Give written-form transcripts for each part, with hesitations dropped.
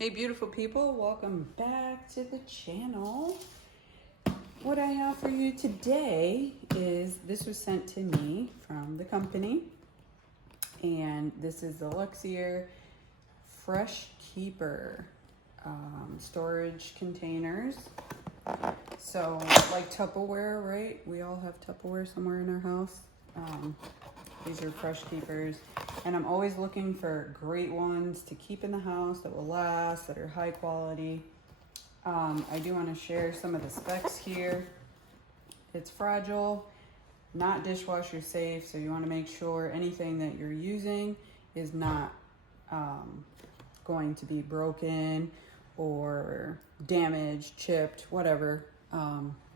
Hey beautiful people, welcome back to the channel. What I have for you today is, this was sent to me from the company, and this is the Luxear Fresh Keeper storage containers. So like Tupperware, right? We all have Tupperware somewhere in our house. These are Fresh Keepers, and I'm always looking for great ones to keep in the house that will last, that are high quality. I do want to share some of the specs here. It's fragile, not dishwasher safe, so you want to make sure anything that you're using is not going to be broken or damaged, chipped, whatever,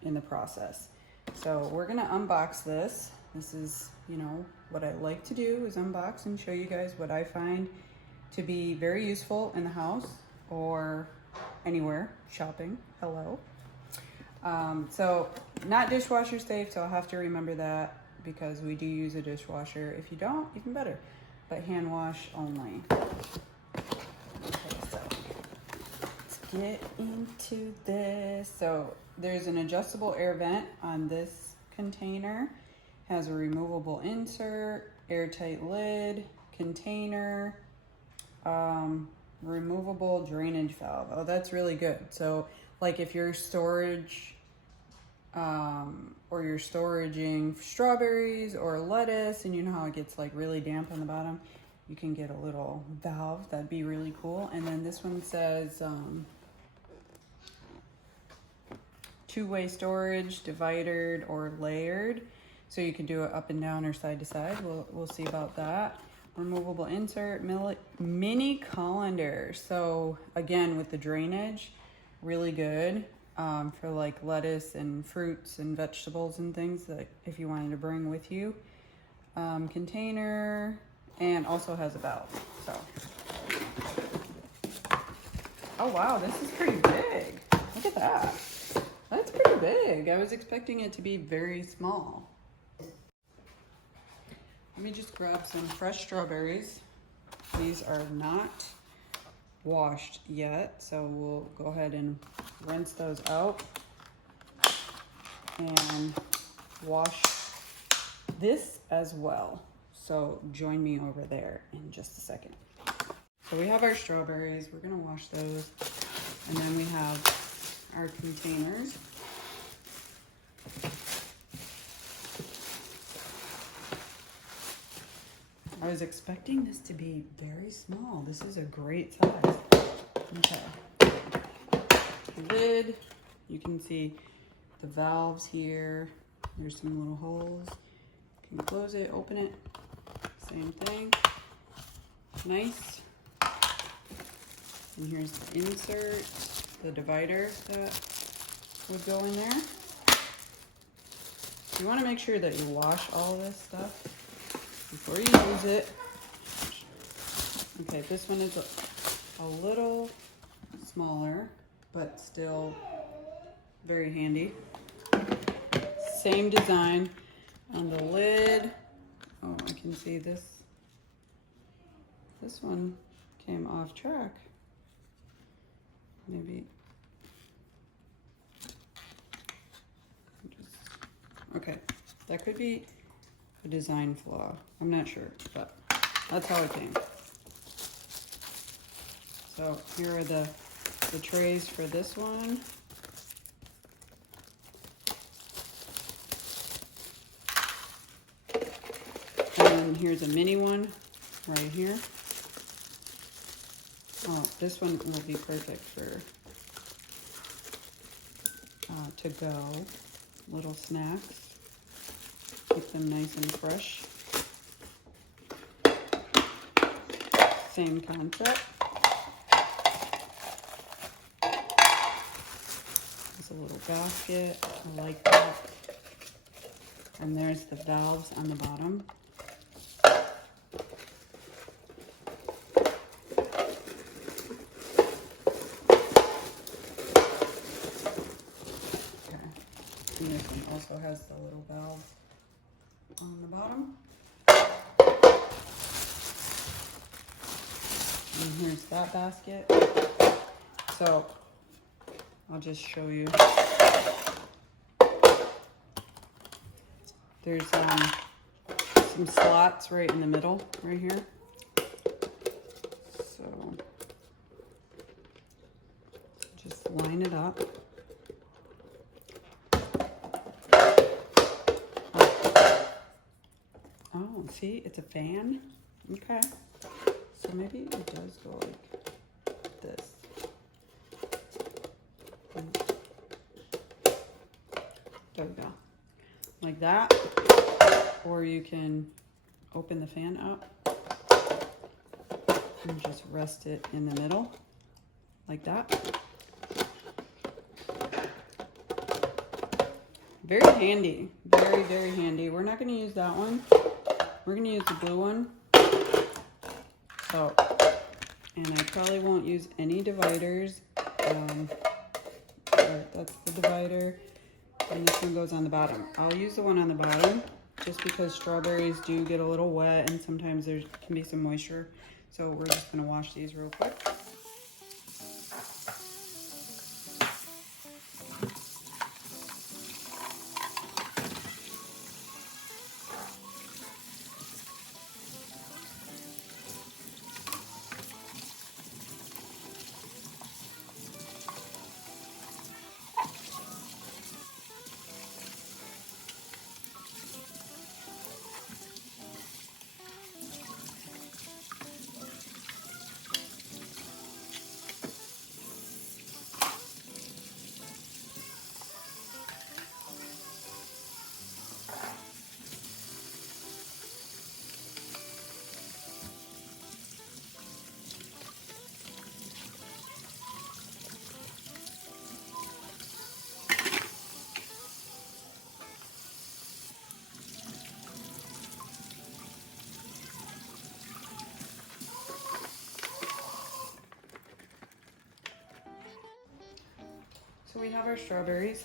in the process. So we're gonna unbox this. This is, you know, what I like to do is unbox and show you guys what I find to be very useful in the house or anywhere shopping. Hello. So not dishwasher safe, so I'll have to remember that because we do use a dishwasher. If you don't, even better, but hand wash only. Okay, so let's get into this. So there's an adjustable air vent on this container. Has a removable insert, airtight lid, container, removable drainage valve. Oh, that's really good. So like if you're storage or you're storaging strawberries or lettuce, and you know how it gets like really damp on the bottom, you can get a little valve. That'd be really cool. And then this one says two-way storage, divided or layered. So you can do it up and down or side to side. We'll see about that. Removable insert, mini colander. So again, with the drainage, really good for like lettuce and fruits and vegetables and things that if you wanted to bring with you. Container, and also has a valve. So, oh wow, this is pretty big. Look at that. That's pretty big. I was expecting it to be very small. Let me just grab some fresh strawberries. These are not washed yet, so we'll go ahead and rinse those out and wash this as well. So join me over there in just a second. So we have our strawberries. We're gonna wash those. And then we have our containers. I was expecting this to be very small. This is a great size. Okay. Lid. You can see the valves here. There's some little holes. You can close it, open it. Same thing. Nice. And here's the insert, the divider that would go in there. You want to make sure that you wash all this stuff before you use it. Okay, this one is a little smaller, but still very handy. Same design on the lid. Oh, I can see this. This one came off track. Maybe. Okay, that could be a design flaw. I'm not sure, but that's how it came. So here are the trays for this one. And here's a mini one right here. Oh, this one will be perfect for to go. Little snacks. Keep them nice and fresh. Same concept. There's a little basket. I like that. And there's the valves on the bottom. Okay. And this one also has the little valves on the bottom. And here's that basket. So I'll just show you. There's some slots right in the middle, right here. So just line it up. Oh, see, it's a fan. Okay. So maybe it does go like this. There we go. Like that. Or you can open the fan up and just rest it in the middle, like that. Very handy, very, very handy. We're not gonna use that one. We're gonna use the blue one. So, and I probably won't use any dividers. That's the divider. And this one goes on the bottom. I'll use the one on the bottom just because strawberries do get a little wet and sometimes there can be some moisture. So we're just gonna wash these real quick. So we have our strawberries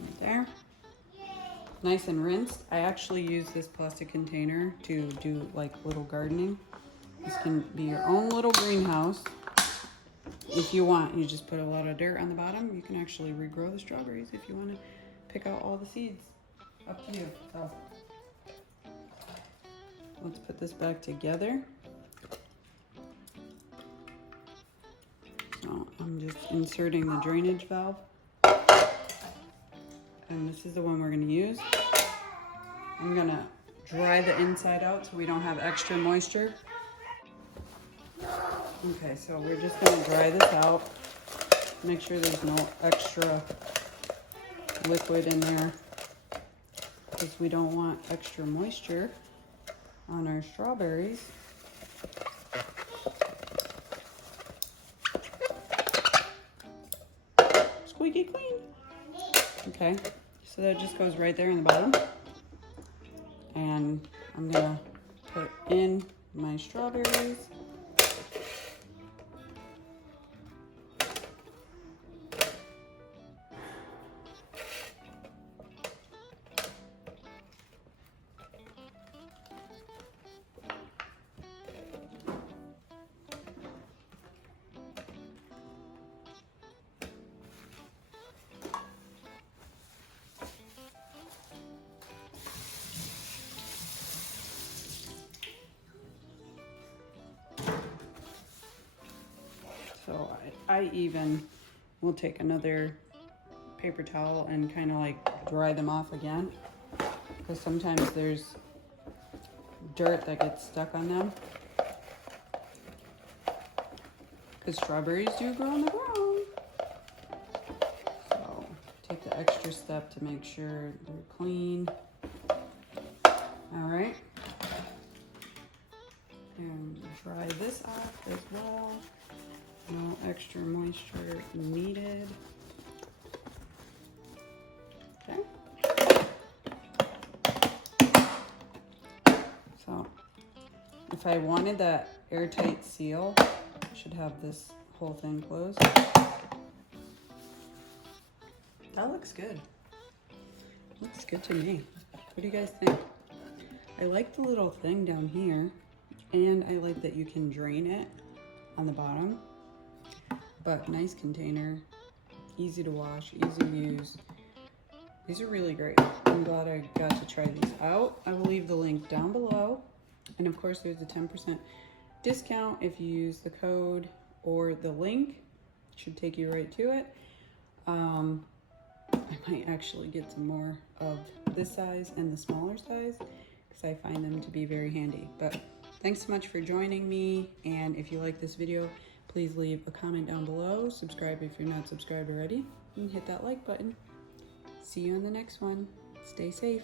right there, nice and rinsed. I actually use this plastic container to do like little gardening. This can be your own little greenhouse. If you want, you just put a lot of dirt on the bottom. You can actually regrow the strawberries if you want to pick out all the seeds. Up to you. So let's put this back together. So I'm just inserting the drainage valve. And this is the one we're going to use. I'm going to dry the inside out so we don't have extra moisture. Okay, so we're just going to dry this out. Make sure there's no extra liquid in there because we don't want extra moisture on our strawberries. Squeaky clean. Okay, so that just goes right there in the bottom. And I'm gonna put in my strawberries. So I even will take another paper towel and kind of like dry them off again, because sometimes there's dirt that gets stuck on them, because strawberries do grow on the ground. So take the extra step to make sure they're clean. All right, and dry this off as well. No extra moisture needed. Okay. So if I wanted that airtight seal, I should have this whole thing closed. That looks good. Looks good to me. What do you guys think? I like the little thing down here, and I like that you can drain it on the bottom. But nice container, easy to wash, easy to use. These are really great. I'm glad I got to try these out. I will leave the link down below. And of course there's a 10% discount if you use the code or the link. It should take you right to it. I might actually get some more of this size and the smaller size because I find them to be very handy. But thanks so much for joining me. And if you like this video, please leave a comment down below. Subscribe if you're not subscribed already. And hit that like button. See you in the next one. Stay safe.